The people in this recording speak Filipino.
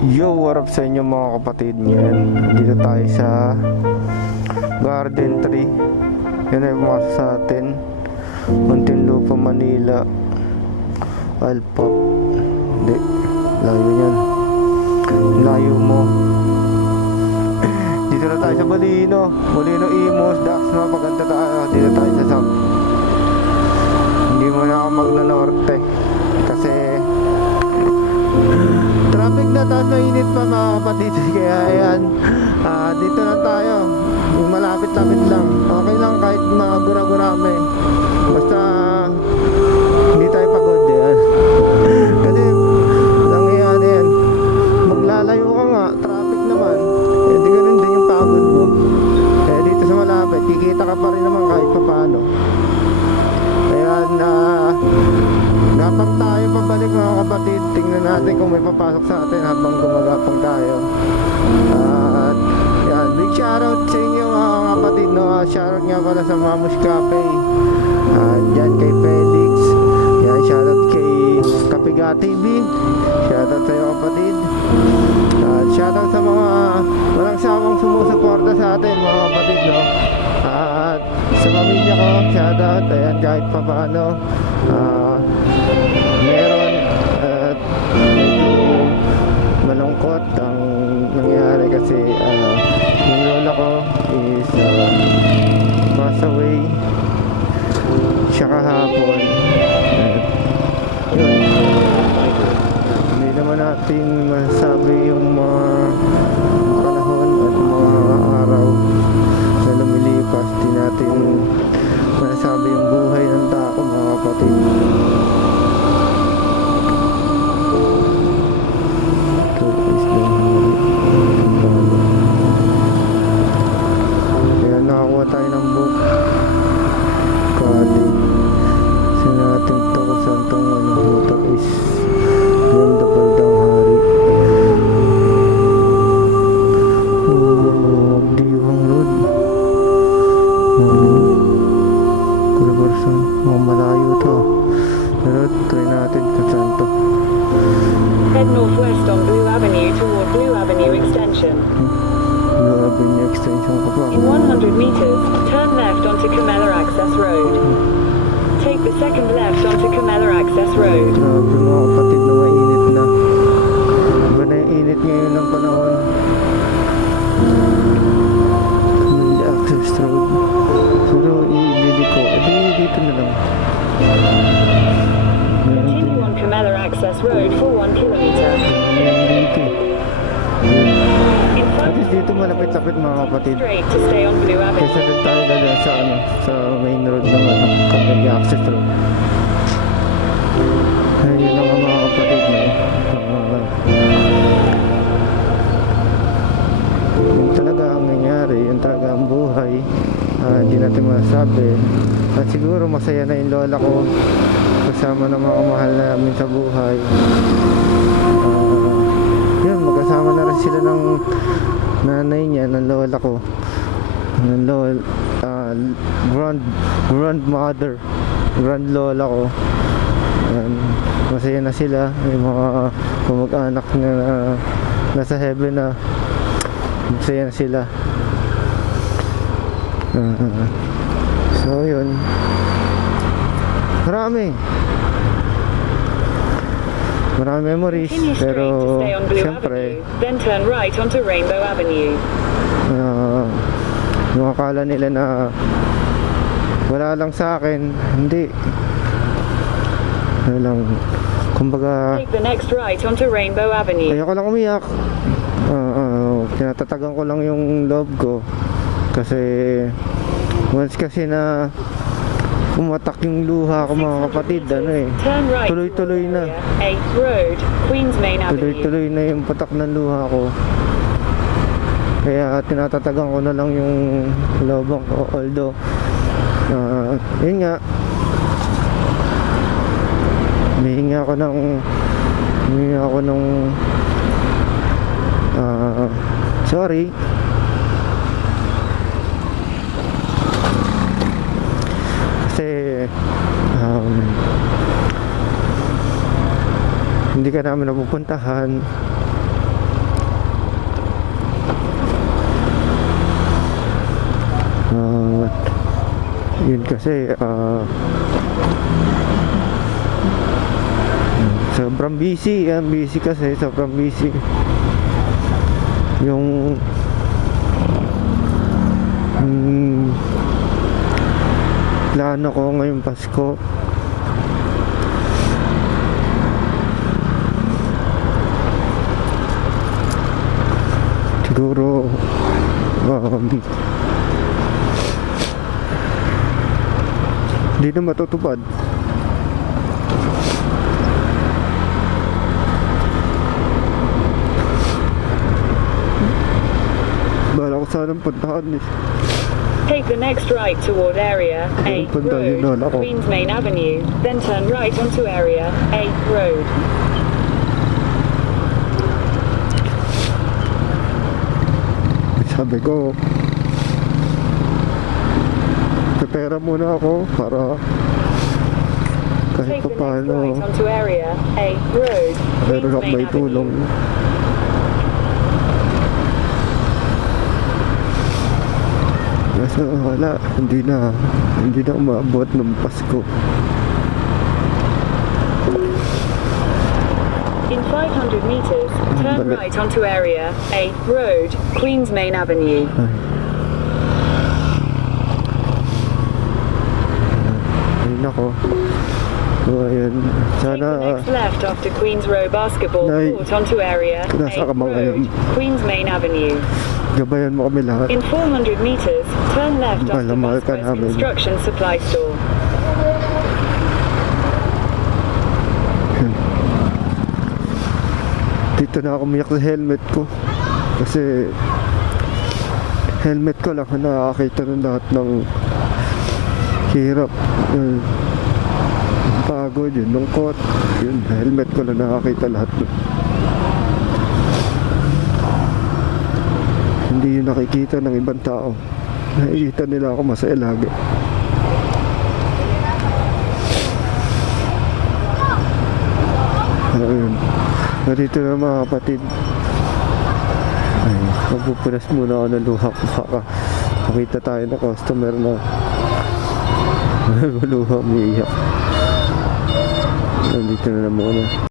Yo, what up sa inyo mga kapatid niyan? Dito tayo sa Garden Tree. Yan ay pumasok sa atin. Muntinlupa, Manila. Alpop. Hindi, layo yan. Layo mo. Dito na tayo sa Balino. Balino Imos, Dax, mapaganda tayo. Dito tayo sa Sam. Hindi mo na ako magna-norte. Kasi traffic na, tapos mainit pa mga kapatid. Kaya ayan, dito na tayo. Malapit-lapit lang. Okay lang kahit mga gura-gurame. Basta hindi tayo pagod yan. Kasi nangyayari yan, maglalayo ka nga, traffic naman, eh di ganun din yung pagod mo. Kaya dito sa malapit, kikita ka pa rin naman kahit pa paano. Ayan, gapang tayo pabalik mga kapatid. Tingnan natin kung may papasok sa atin habang gumagapang tayo. At yan, big shoutout sa inyo mga kapatid, no? Shoutout nga pala sa Mamush Cafe. Dyan kay Felix. Yan, shoutout kay Kapiga TV. Shoutout sa iyo kapatid. At shoutout sa mga walang sawang sumusuporta sa atin mga kapatid, no? At sa pamilya ko, shoutout. Ayan, kahit pa paano meron at medyo malungkot ang nangyari kasi yung lola ko is passed away siya kahapon. At yun, hindi naman natin masabi yung mga panahon at mga araw na lumilipas. Di natin masabi yung buhay ng tao mga kapatid. Nakakuha tayo ng book kadi sa nating takusan tong motor is yung Dabaldang Hari. Diwang Road, Calabarzon. Malayo to, pero try natin kung saan to. Head northwest on Blue Avenue toward Blue Avenue Extension. Blue Avenue Extension ka pa. In 100 meters, turn left onto Camella Access Road. Take the second left onto Camella Access Road. Grabe mga kapatid, na mainit na. Iba na yung init ngayon ng panahon. Camella Access Road. Pero iibili ko. Dito na lang. Continue on Camella Access Road for 1 kilometer. Dito. In At 5 least dito malapit-lapit mga kapatid. straight to stay on Blue Avenue. Kaysa din tayo dala sa main road ng Camella Access Road. Ayun lang ang mga kapatid na yun talaga ang nangyari, yun talaga ang buhay. Hindi natin masabi. At siguro masaya na yung lola ko kasama ng mga mahal namin sa buhay. Yun, magkasama na rin sila ng nanay niya, ng lola ko, ng grandmother, grand lola ko. Masaya na sila, yung mga kamag-anak na nasa heaven na masaya na sila. So yun, marami memories, Continue straight pero to stay on Blue syempre Avenue. Then turn right onto Rainbow Avenue. yung akala nila na wala lang sa akin, hindi. Ano lang, kumbaga Take the next right onto Rainbow Avenue. ayoko lang umiyak. Tinatatagan ko lang yung loob ko kasi once kasi na umatak yung luha ko mga kapatid, Turn right tuloy-tuloy na. 8th Road, Queens Main Avenue. Tuloy-tuloy na yung patak ng luha ko. Kaya tinatatagan ko na lang yung loob ko. Although yun nga, humihingi ako ng sorry. Kasi hindi ka namin napupuntahan. Yun kasi sobrang busy. Yan, busy kasi, sobrang busy. Yung plano ko ngayong Pasko, siguro hindi na matutupad. Bala ko sanang puntahan eh. Take the next right toward Area A Punta yun doon Road, ako. Queens Main Avenue, then turn right onto Area A Road. Sabi ko, pera muna ako para kahit Take pa the next paano right onto Area A Road, meron Queens ako Main may tulong. Avenue. Kasi wala, hindi na umabot ng Pasko. In 500 meters, turn Balik. right onto Area A Road, Queens Main Avenue. Ay. Ay nako. So ayun, Take the sana next left after Queens Row Basketball Nay, Court onto Area nasa ka A ba ngayon? Road, Queens Main Avenue. gabayan mo kami lahat. In 400 meters, turn left after Mahal ka Vasquez namin. Construction Supply Store. Dito na ako umiyak sa helmet ko. Kasi helmet ko lang ang nakakita ng lahat ng hirap. Pagod yun, lungkot. Yun, helmet ko lang nakakita lahat. Hindi yun nakikita ng ibang tao. Nakikita nila ako masaya lagi. Ayun. Narito na mga kapatid. Ay, magpupunas muna ako ng luha ko. Baka makita tayo na customer na naguluha, umiiyak. Nandito na muna.